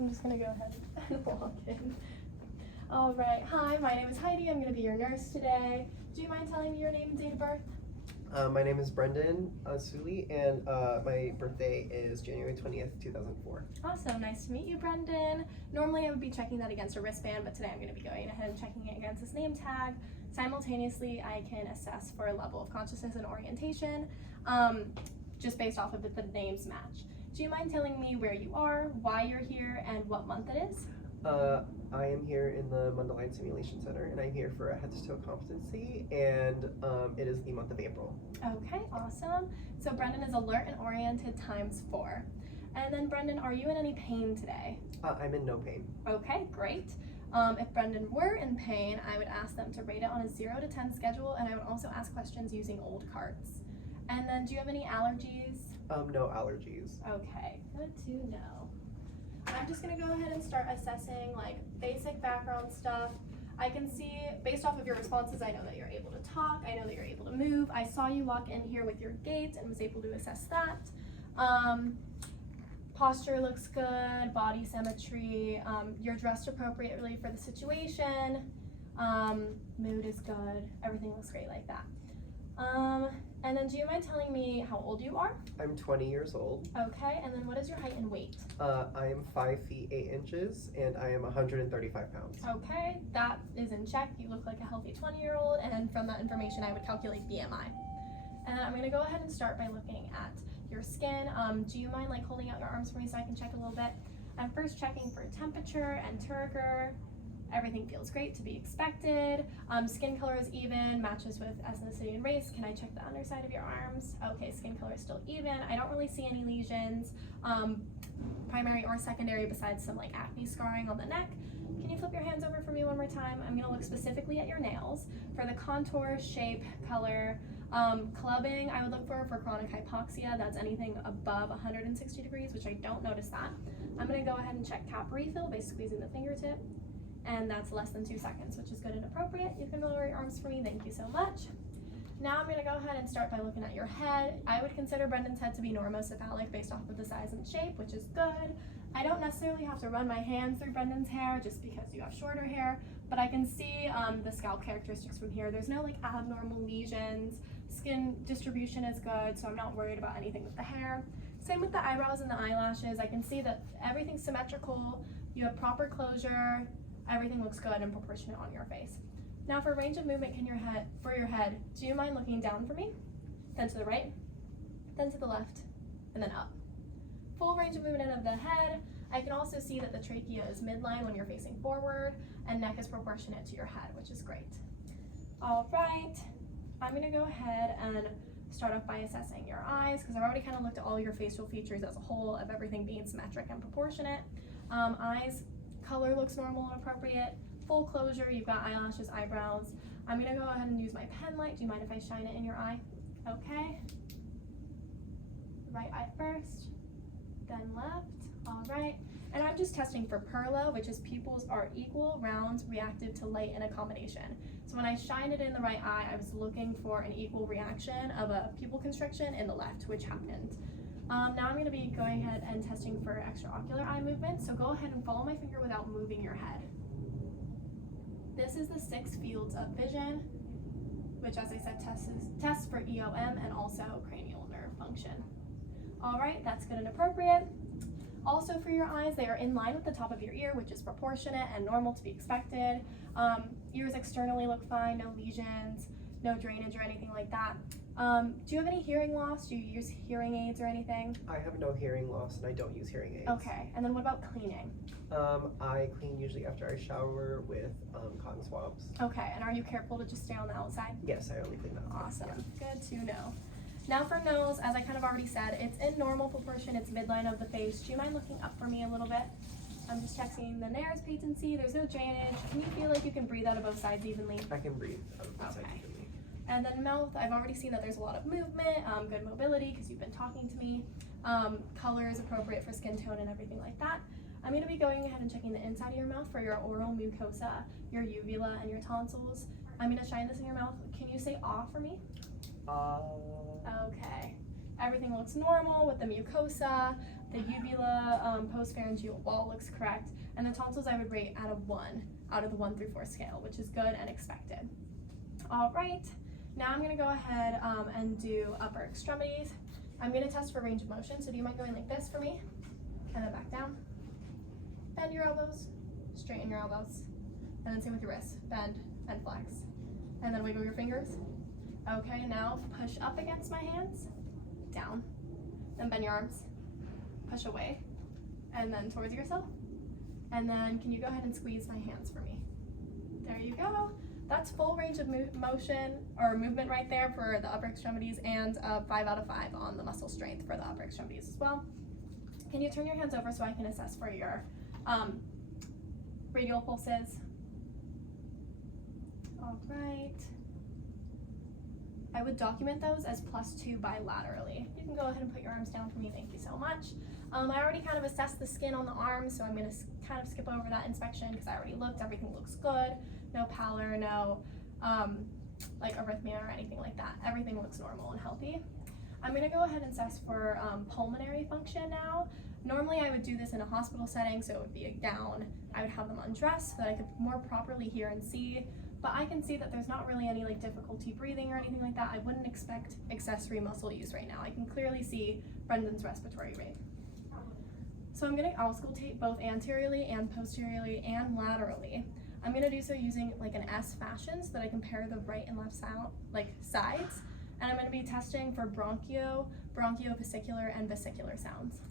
I'm just gonna go ahead and walk in. All right, hi, my name is Heidi. I'm gonna be your nurse today. Do you mind telling me your name and date of birth? My name is Brendan Suli, and my birthday is January 20th, 2004. Awesome, nice to meet you, Brendan. Normally I would be checking that against a wristband, but today I'm gonna be going ahead and checking it against this name tag. Simultaneously, I can assess for a level of consciousness and orientation, just based off of the names match. Do you mind telling me where you are, why you're here, and what month it is? I am here in the Mundelein Simulation Center, and I'm here for a head-to-toe competency, and it is the month of April. Okay, awesome. So Brendan is alert and oriented ×4. And then Brendan, are you in any pain today? I'm in no pain. Okay, great. If Brendan were in pain, I would ask them to rate it on a 0 to 10 schedule, and I would also ask questions using old cards. And then, do you have any allergies? No allergies. Okay, good to know. I'm just gonna go ahead and start assessing like basic background stuff. I can see, based off of your responses, I know that you're able to talk, I know that you're able to move. I saw you walk in here with your gait and was able to assess that. Posture looks good, body symmetry, you're dressed appropriately for the situation, mood is good, everything looks great like that. And then do you mind telling me how old you are? I'm 20 years old. Okay, and then what is your height and weight? I am 5 feet 8 inches, and I am 135 pounds. Okay, that is in check. You look like a healthy 20-year-old, and from that information, I would calculate BMI. And I'm gonna go ahead and start by looking at your skin. Do you mind like holding out your arms for me so I can check a little bit? I'm first checking for temperature and turgor. Everything feels great, to be expected. Skin color is even, matches with ethnicity and race. Can I check the underside of your arms? Okay, skin color is still even. I don't really see any lesions, primary or secondary, besides some like acne scarring on the neck. Can you flip your hands over for me one more time? I'm gonna look specifically at your nails. For the contour, shape, color, clubbing, I would look for chronic hypoxia. That's anything above 160 degrees, which I don't notice that. I'm gonna go ahead and check cap refill by squeezing the fingertip. And that's less than 2 seconds, which is good and appropriate. You can lower your arms for me, thank you so much. Now I'm gonna go ahead and start by looking at your head. I would consider Brendan's head to be normocephalic based off of the size and shape, which is good. I don't necessarily have to run my hands through Brendan's hair just because you have shorter hair, but I can see the scalp characteristics from here. There's no like abnormal lesions. Skin distribution is good, so I'm not worried about anything with the hair. Same with the eyebrows and the eyelashes. I can see that everything's symmetrical. You have proper closure. Everything looks good and proportionate on your face. Now for range of movement for your head, do you mind looking down for me? Then to the right, then to the left, and then up. Full range of movement of the head. I can also see that the trachea is midline when you're facing forward, and neck is proportionate to your head, which is great. All right, I'm gonna go ahead and start off by assessing your eyes, because I've already kind of looked at all your facial features as a whole of everything being symmetric and proportionate. Eyes, color looks normal and appropriate. Full closure, you've got eyelashes, eyebrows. I'm gonna go ahead and use my pen light. Do you mind if I shine it in your eye? Okay. Right eye first, then left. All right. And I'm just testing for PERLA, which is pupils are equal, round, reactive to light and accommodation. So when I shined it in the right eye, I was looking for an equal reaction of a pupil constriction in the left, which happened. Now I'm going to be going ahead and testing for extraocular eye movement, so go ahead and follow my finger without moving your head. This is the 6 fields of vision, which as I said tests for EOM and also cranial nerve function. All right, that's good and appropriate. Also for your eyes, they are in line with the top of your ear, which is proportionate and normal to be expected. Ears externally look fine, no lesions, no drainage or anything like that. Do you have any hearing loss? Do you use hearing aids or anything? I have no hearing loss, and I don't use hearing aids. Okay, and then what about cleaning? I clean usually after I shower with cotton swabs. Okay, and are you careful to just stay on the outside? Yes, I only clean that. Awesome, Yeah. good to know. Now for nose, as I kind of already said, it's in normal proportion, it's midline of the face. Do you mind looking up for me a little bit? I'm just checking the nares patency, there's no drainage. Can you feel like you can breathe out of both sides evenly? I can breathe out of both sides Okay. evenly. And then mouth, I've already seen that there's a lot of movement, good mobility because you've been talking to me. Color is appropriate for skin tone and everything like that. I'm going to be going ahead and checking the inside of your mouth for your oral mucosa, your uvula, and your tonsils. I'm going to shine this in your mouth. Can you say ah for me? Ah. Okay. Everything looks normal with the mucosa. The uvula, postpharyngeal wall looks correct, and the tonsils I would rate out of 1 out of the 1 through 4 scale, which is good and expected. All right, now I'm gonna go ahead and do upper extremities. I'm gonna test for range of motion, so do you mind going like this for me? And then back down. Bend your elbows, straighten your elbows, and then same with your wrists, bend and flex. And then wiggle your fingers. Okay, now push up against my hands, down, then bend your arms, push away, and then towards yourself. And then can you go ahead and squeeze my hands for me? There you go. That's full range of motion or movement right there for the upper extremities, and 5 out of 5 on the muscle strength for the upper extremities as well. Can you turn your hands over so I can assess for your radial pulses? All right. I would document those as +2 bilaterally. You can go ahead and put your arms down for me, thank you so much. I already kind of assessed the skin on the arms, so I'm gonna kind of skip over that inspection because I already looked, everything looks good. No pallor, no like arrhythmia or anything like that. Everything looks normal and healthy. I'm gonna go ahead and assess for pulmonary function now. Normally I would do this in a hospital setting, so it would be a gown. I would have them undressed so that I could more properly hear and see, but I can see that there's not really any like difficulty breathing or anything like that. I wouldn't expect accessory muscle use right now. I can clearly see Brendan's respiratory rate. So I'm gonna auscultate both anteriorly and posteriorly and laterally. I'm gonna do so using like an S fashion so that I compare the right and left sides. And I'm gonna be testing for bronchiovesicular and vesicular sounds.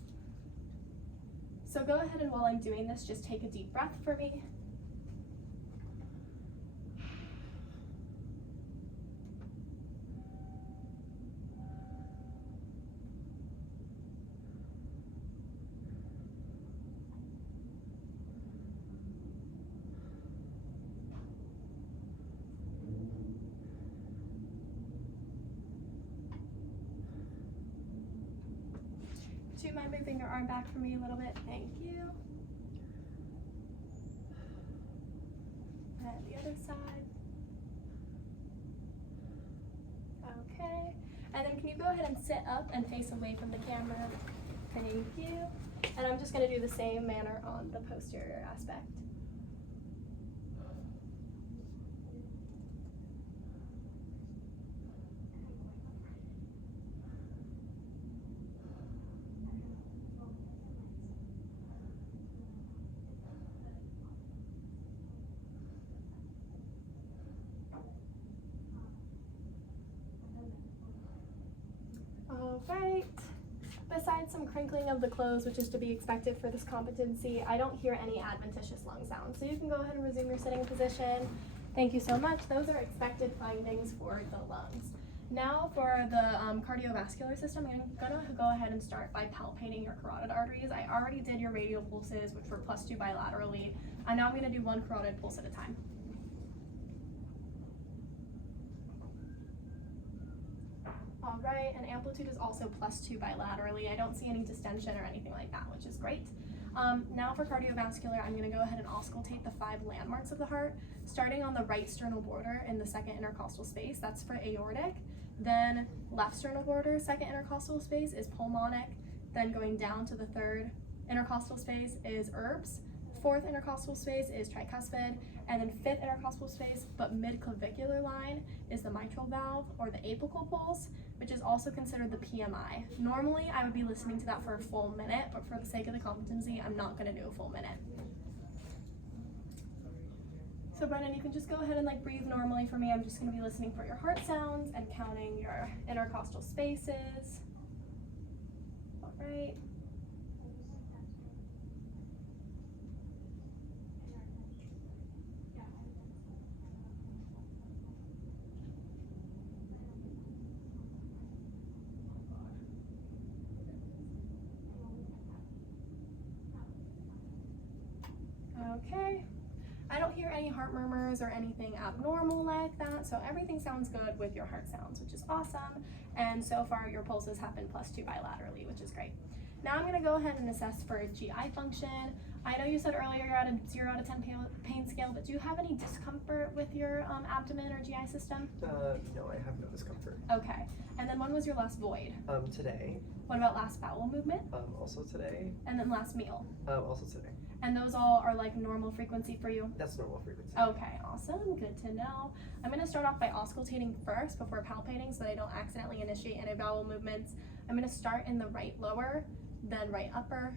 So go ahead and while I'm doing this, just take a deep breath for me. Do you mind moving your arm back for me a little bit? Thank you. And the other side. Okay. And then can you go ahead and sit up and face away from the camera? Thank you. And I'm just going to do the same manner on the posterior aspect. Alright, besides some crinkling of the clothes, which is to be expected for this competency, I don't hear any adventitious lung sounds. So you can go ahead and resume your sitting position. Thank you so much. Those are expected findings for the lungs. Now for the cardiovascular system, I'm gonna go ahead and start by palpating your carotid arteries. I already did your radial pulses, which were +2 bilaterally. And now I'm gonna do 1 carotid pulse at a time. All right, and amplitude is also +2 bilaterally. I don't see any distension or anything like that, which is great. Now for cardiovascular, I'm gonna go ahead and auscultate the 5 landmarks of the heart, starting on the right sternal border in the 2nd intercostal space, that's for aortic. Then left sternal border, 2nd intercostal space is pulmonic. Then going down to the 3rd intercostal space is herbs. 4th intercostal space is tricuspid, and then 5th intercostal space, but mid-clavicular line, is the mitral valve or the apical pulse, which is also considered the PMI. Normally, I would be listening to that for a full minute, but for the sake of the competency, I'm not gonna do a full minute. So Brendan, you can just go ahead and like breathe normally for me. I'm just gonna be listening for your heart sounds and counting your intercostal spaces. All right. Okay, I don't hear any heart murmurs or anything abnormal like that, so everything sounds good with your heart sounds, which is awesome. And so far your pulses have been +2 bilaterally, which is great. Now I'm gonna go ahead and assess for GI function. I know you said earlier you're at a 0 out of 10 pain scale, but do you have any discomfort with your abdomen or GI system? No, I have no discomfort. Okay. And then when was your last void? Today. What about last bowel movement? Also today. And then last meal? Also today. And those all are like normal frequency for you? That's normal frequency. Okay, awesome, good to know. I'm gonna start off by auscultating first before palpating so that I don't accidentally initiate any bowel movements. I'm gonna start in the right lower, then right upper,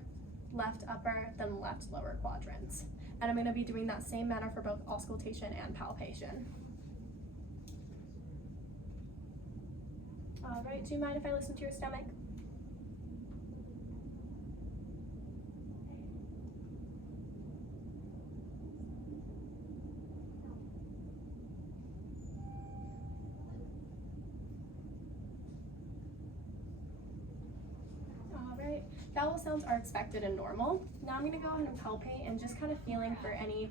then left lower quadrants. And I'm gonna be doing that same manner for both auscultation and palpation. All right, do you mind if I listen to your stomach? Bowel sounds are expected and normal. Now I'm going to go ahead and palpate and just kind of feeling for any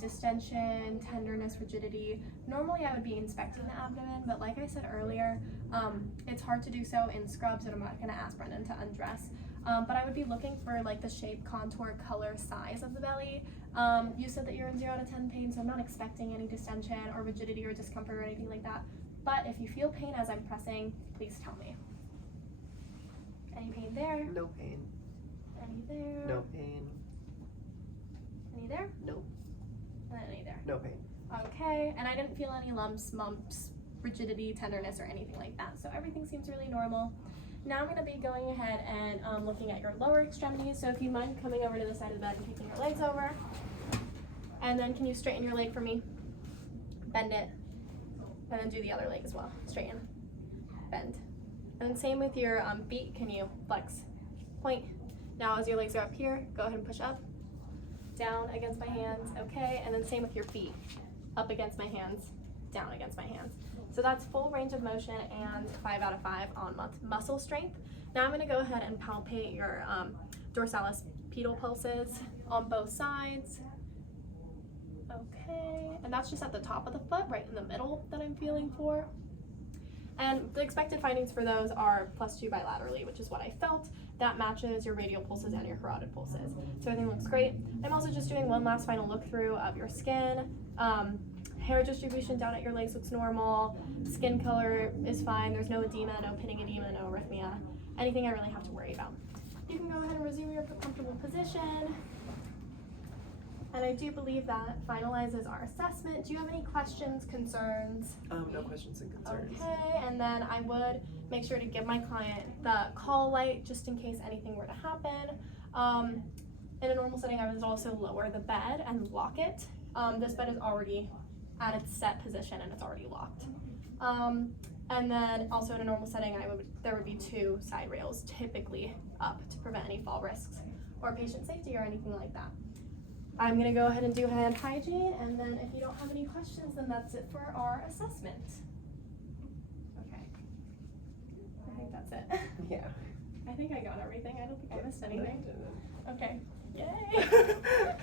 distension, tenderness, rigidity. Normally I would be inspecting the abdomen, but like I said earlier, it's hard to do so in scrubs, and I'm not going to ask Brendan to undress. But I would be looking for like the shape, contour, color, size of the belly. You said that you're in 0 out of 10 pain, so I'm not expecting any distension or rigidity or discomfort or anything like that. But if you feel pain as I'm pressing, please tell me. Any pain there? No pain. Any there? No pain. Any there? No. And then any there? No pain. Okay, and I didn't feel any lumps, bumps, rigidity, tenderness, or anything like that, so everything seems really normal. Now I'm going to be going ahead and looking at your lower extremities, so if you mind coming over to the side of the bed and kicking your legs over. And then can you straighten your leg for me? Bend it. And then do the other leg as well. Straighten. Bend. And then same with your feet, can you flex, point. Now as your legs are up here, go ahead and push up, down against my hands, okay, and then same with your feet, up against my hands, down against my hands. So that's full range of motion and 5 out of 5 on muscle strength. Now I'm gonna go ahead and palpate your dorsalis pedal pulses on both sides. Okay, and that's just at the top of the foot, right in the middle that I'm feeling for. And the expected findings for those are +2 bilaterally, which is what I felt. That matches your radial pulses and your carotid pulses. So everything looks great. I'm also just doing one last final look through of your skin. Hair distribution down at your legs looks normal. Skin color is fine. There's no edema, no pitting edema, no arrhythmia. Anything I really have to worry about. You can go ahead and resume your comfortable position. And I do believe that finalizes our assessment. Do you have any questions, concerns? No questions and concerns. Okay, and then I would make sure to give my client the call light just in case anything were to happen. In a normal setting, I would also lower the bed and lock it. This bed is already at its set position and it's already locked. And then also in a normal setting, there would be 2 side rails typically up to prevent any fall risks or patient safety or anything like that. I'm gonna go ahead and do hand hygiene, and then if you don't have any questions, then that's it for our assessment. Okay, I think that's it. Yeah. I think I got everything. I don't think I missed anything. No, you didn't. Okay, yay.